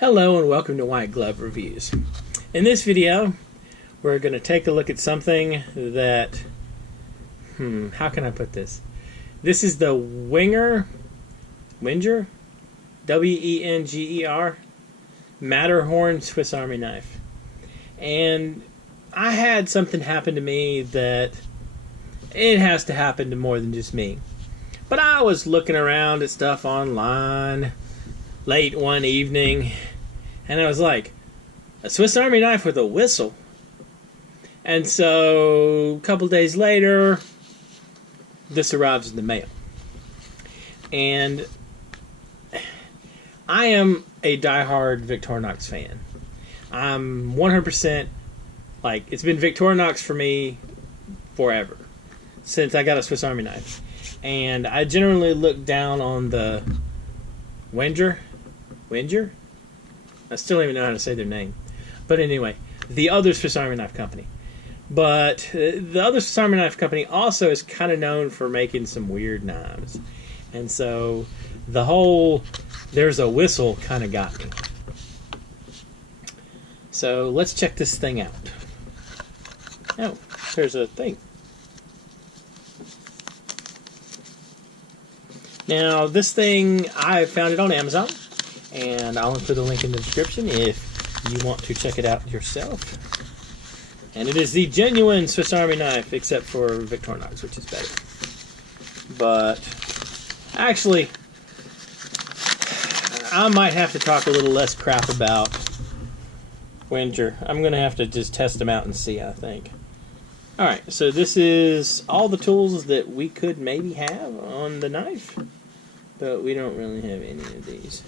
Hello and welcome to White Glove Reviews. In this video, we're going to take a look at something that, how can I put this? This is the Wenger, W-E-N-G-E-R, Matterhorn Swiss Army knife. And I had something happen to me that it has to happen to more than just me. But I was looking around at stuff online late one evening, and I was like, a Swiss Army knife with a whistle. And so a couple days later, this arrives in the mail. And I am a diehard Victorinox fan. I'm 100% like, it's been Victorinox for me forever, since I got a Swiss Army knife. And I generally look down on the Wenger? I still don't even know how to say their name. But anyway, the other Swiss Army knife company. But the other Swiss Army knife company also is kind of known for making some weird knives. And so the whole there's a whistle kind of got me. So let's check this thing out. Oh, there's a thing. Now, this thing, I found it on Amazon, and I'll include the link in the description if you want to check it out yourself. And it is the genuine Swiss Army knife, except for Victorinox, which is better. But, actually, I might have to talk a little less crap about Wenger. I'm going to have to just test them out and see, I think. Alright, so this is all the tools that we could maybe have on the knife, but we don't really have any of these.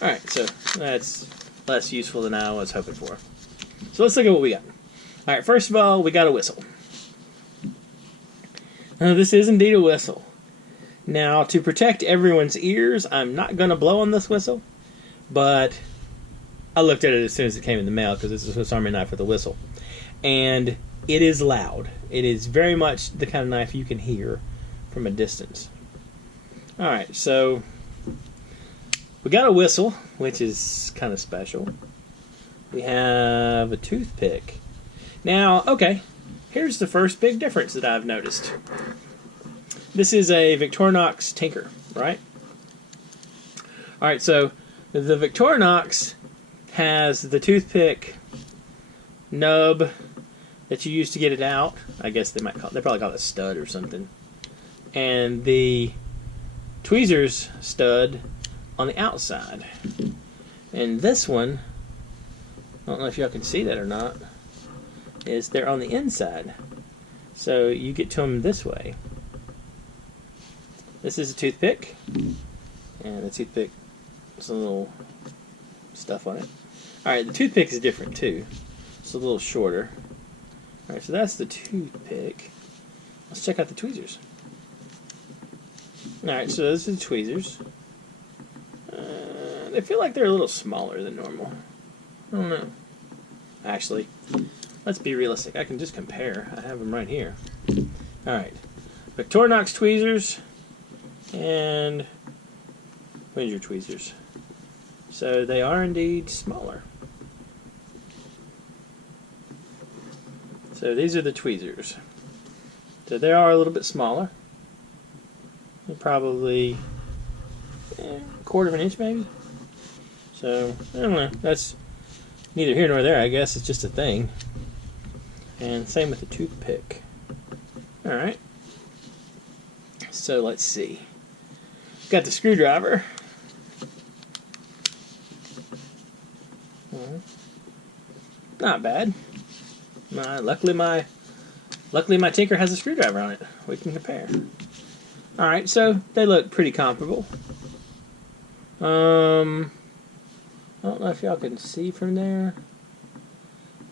Alright, so that's less useful than I was hoping for. So let's look at what we got. Alright, first of all, we got a whistle. Now, this is indeed a whistle. Now, to protect everyone's ears, I'm not going to blow on this whistle, but I looked at it as soon as it came in the mail because it's a Swiss Army knife with a whistle. And it is loud. It is very much the kind of knife you can hear from a distance. Alright, so we got a whistle, which is kind of special. We have a toothpick. Now, okay, here's the first big difference that I've noticed. This is a Victorinox Tinker, right? Alright, so the Victorinox has the toothpick nub that you use to get it out. I guess they probably call it a stud or something. And the tweezers stud on the outside. And this one, I don't know if y'all can see that or not, is they're on the inside. So you get to them this way. This is a toothpick. And the toothpick has a little stuff on it. Alright, the toothpick is different too. It's a little shorter. Alright, so that's the toothpick. Let's check out the tweezers. Alright, so those are the tweezers. They feel like they're a little smaller than normal. I don't know. Actually, let's be realistic. I can just compare. I have them right here. Alright. Victorinox tweezers and Wenger tweezers. So they are indeed smaller. So these are the tweezers. So they are a little bit smaller. They're probably a quarter of an inch maybe. So, I don't know. That's neither here nor there, I guess. It's just a thing. And same with the toothpick. Alright. So let's see. Got the screwdriver. Not bad. Luckily my Tinker has a screwdriver on it. We can compare. Alright, so they look pretty comparable. I don't know if y'all can see from there.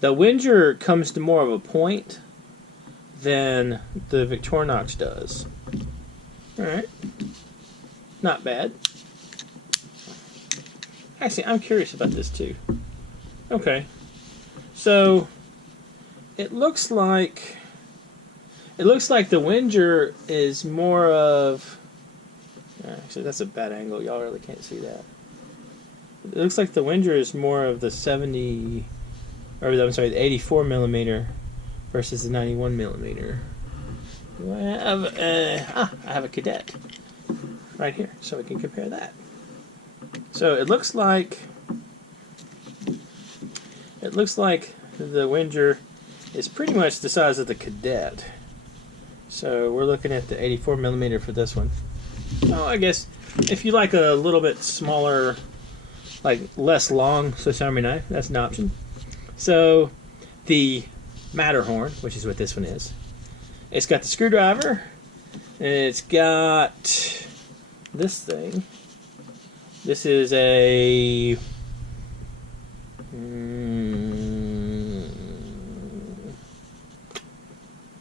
The Wenger comes to more of a point than the Victorinox does. Alright. Not bad. Actually, I'm curious about this too. Okay. So it looks like the Wenger is more of Actually, that's a bad angle. Y'all really can't see that. It looks like the Wenger is more of the 70, or I'm sorry, the 84 millimeter versus the 91 millimeter. Do I have I have a Cadet right here, so we can compare that. So it looks like the Wenger is pretty much the size of the Cadet. So we're looking at the 84 millimeter for this one. Oh, I guess if you like a little bit smaller, like less long Swiss Army knife, that's an option. So the Matterhorn, which is what this one is, it's got the screwdriver, and it's got this thing. This is a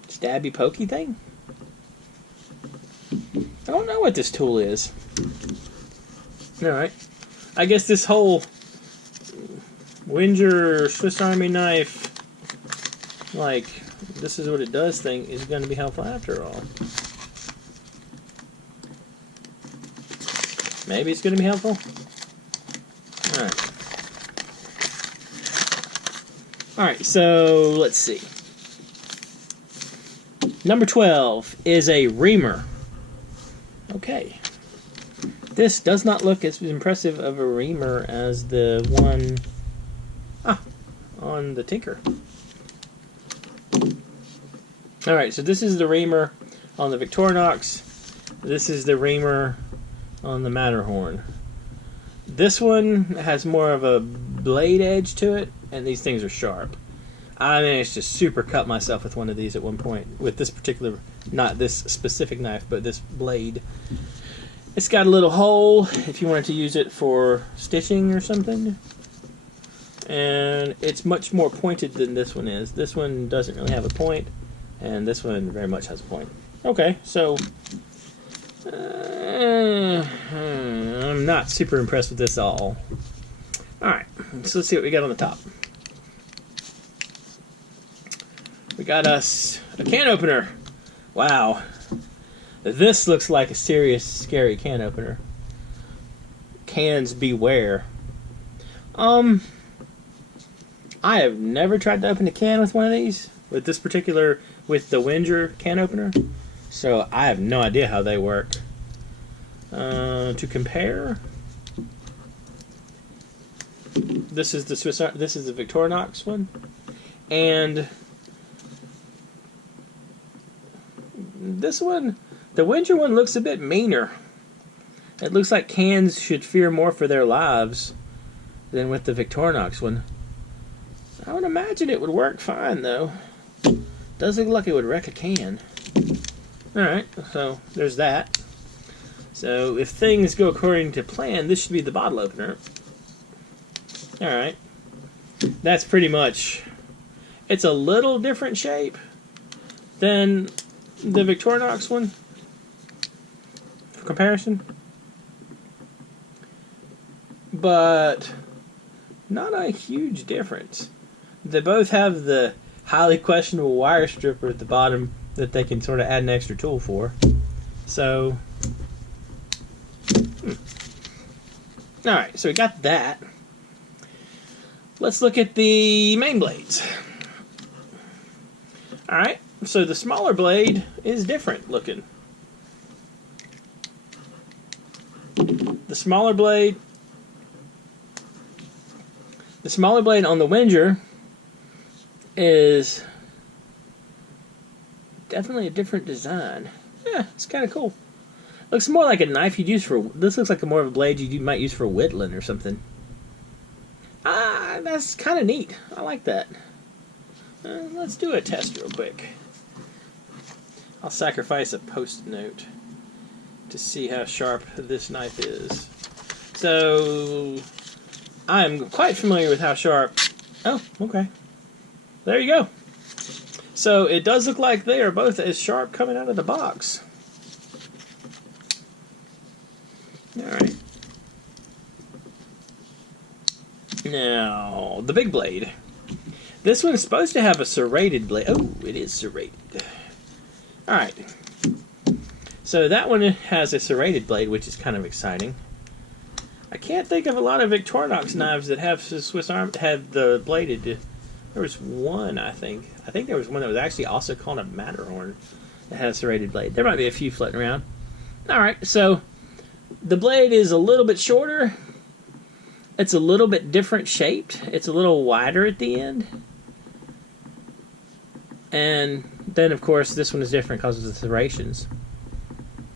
stabby pokey thing. I don't know what this tool is. Alright. I guess this whole Wenger Swiss Army knife, like, this is what it does thing, is going to be helpful after all. Maybe it's going to be helpful. Alright. Alright, so let's see. Number 12 is a Reamer. Okay. This does not look as impressive of a Reamer as the one on the Tinker. Alright, so this is the Reamer on the Victorinox. This is the Reamer on the Matterhorn. This one has more of a blade edge to it, and these things are sharp. I managed to super cut myself with one of these at one point, with this particular, not this specific knife, but this blade. It's got a little hole if you wanted to use it for stitching or something. And it's much more pointed than this one is. This one doesn't really have a point, and this one very much has a point. Okay, so I'm not super impressed with this at all. Alright, so let's see what we got on the top. We got us a can opener. Wow. This looks like a serious, scary can opener. Cans beware. I have never tried to open a can with one of these. With this particular, with the Wenger can opener. So I have no idea how they work. To compare, this is the Victorinox one, and this one, the Wenger one, looks a bit meaner. It looks like cans should fear more for their lives than with the Victorinox one. I would imagine it would work fine though. Does look like it would wreck a can. Alright, so there's that. So if things go according to plan, this should be the bottle opener. Alright. That's pretty much... It's a little different shape than the Victorinox one, for comparison. But not a huge difference. They both have the highly questionable wire stripper at the bottom that they can sort of add an extra tool for. So, alright, so we got that. Let's look at the main blades. Alright, so the smaller blade is different looking. The smaller blade on the Wenger is definitely a different design. Yeah, it's kind of cool. Looks more like a knife you'd use for... This looks like more of a blade you might use for whittling or something. That's kind of neat. I like that. Let's do a test real quick. I'll sacrifice a post-it note to see how sharp this knife is. So, I'm quite familiar with how sharp... Oh, okay. There you go. So, it does look like they are both as sharp coming out of the box. Alright. Now, the big blade. This one's supposed to have a serrated blade. Oh, it is serrated. Alright. So that one has a serrated blade, which is kind of exciting. I can't think of a lot of Victorinox knives that have Swiss Army have the bladed. There was one, I think. I think there was one that was actually also called a Matterhorn that had a serrated blade. There might be a few floating around. Alright, so the blade is a little bit shorter. It's a little bit different shaped. It's a little wider at the end. And then, of course, this one is different because of the serrations.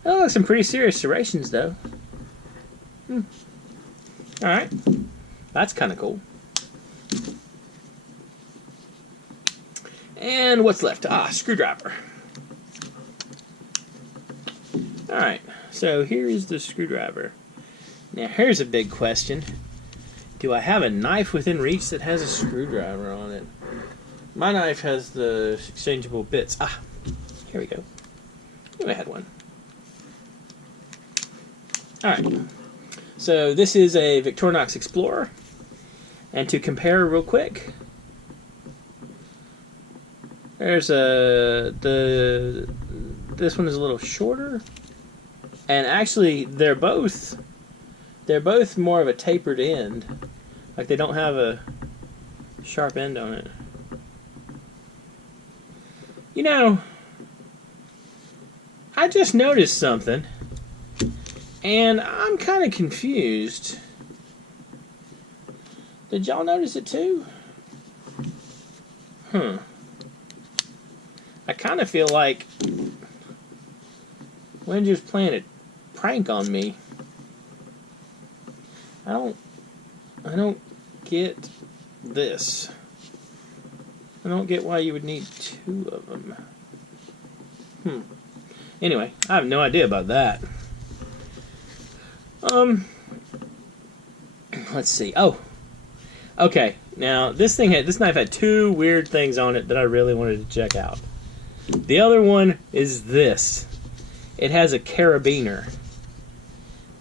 Oh, some pretty serious serrations, though. Alright. That's kind of cool. And what's left? Ah, screwdriver. Alright, so here is the screwdriver. Now, here's a big question. Do I have a knife within reach that has a screwdriver on it? My knife has the exchangeable bits. Ah, here we go. I had one. Alright, so this is a Victorinox Explorer. And to compare real quick, there's this one is a little shorter, and actually they're both more of a tapered end, like they don't have a sharp end on it. You know, I just noticed something, and I'm kind of confused. Did y'all notice it too? I kind of feel like Wenger's playing a prank on me. I don't get this. I don't get why you would need two of them. Anyway, I have no idea about that. Let's see. Oh, okay. Now this knife had two weird things on it that I really wanted to check out. The other one is this. It has a carabiner,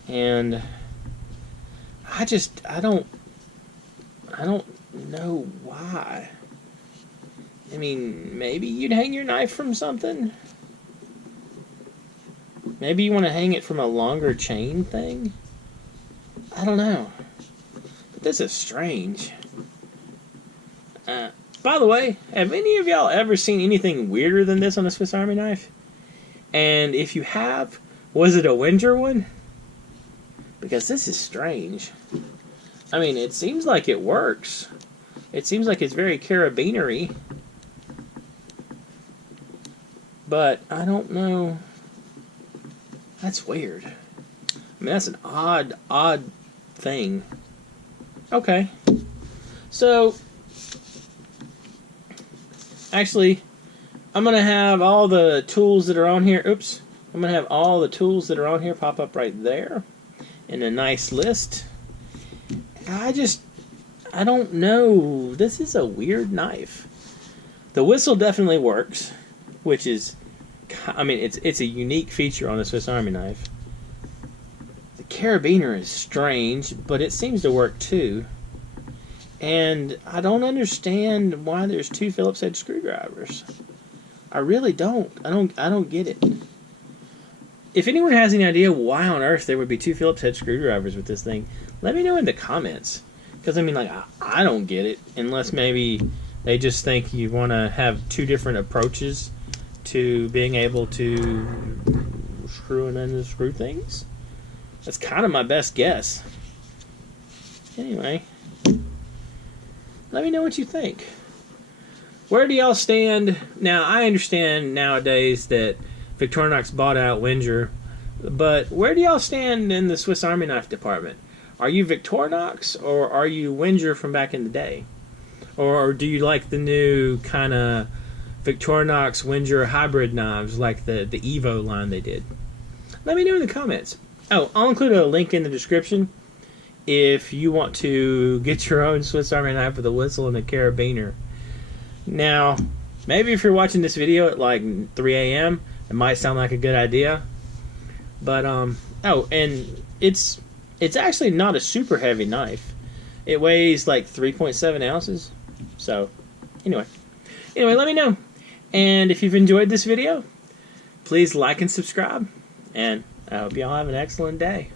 and I don't know why. I mean, maybe you'd hang your knife from something. Maybe you want to hang it from a longer chain thing. I don't know. But this is strange. By the way, have any of y'all ever seen anything weirder than this on a Swiss Army knife? And if you have, was it a Wenger one? Because this is strange. I mean, it seems like it works. It seems like it's very carabinery. But I don't know. That's weird. I mean, that's an odd thing. Okay. So, actually, I'm going to have all the tools that are on here. Oops. I'm going to have all the tools that are on here pop up right there in a nice list. I don't know. This is a weird knife. The whistle definitely works, which is, I mean, it's a unique feature on a Swiss Army knife. The carabiner is strange, but it seems to work too. And I don't understand why there's two Phillips head screwdrivers. I really don't. I don't get it. If anyone has any idea why on earth there would be two Phillips head screwdrivers with this thing, let me know in the comments. Because I mean, like, I don't get it, unless maybe they just think you want to have two different approaches to being able to screw and unscrew things. That's kind of my best guess. Anyway, let me know what you think. Where do y'all stand? Now, I understand nowadays that Victorinox bought out Wenger, but where do y'all stand in the Swiss Army knife department? Are you Victorinox, or are you Wenger from back in the day? Or do you like the new kind of Victorinox Wenger hybrid knives, like the Evo line they did? Let me know in the comments. Oh, I'll include a link in the description if you want to get your own Swiss Army knife with a whistle and a carabiner. Now, maybe if you're watching this video at like 3 a.m., it might sound like a good idea. But, oh, and it's actually not a super heavy knife. It weighs like 3.7 ounces. So, anyway, let me know. And if you've enjoyed this video, please like and subscribe. And I hope y'all have an excellent day.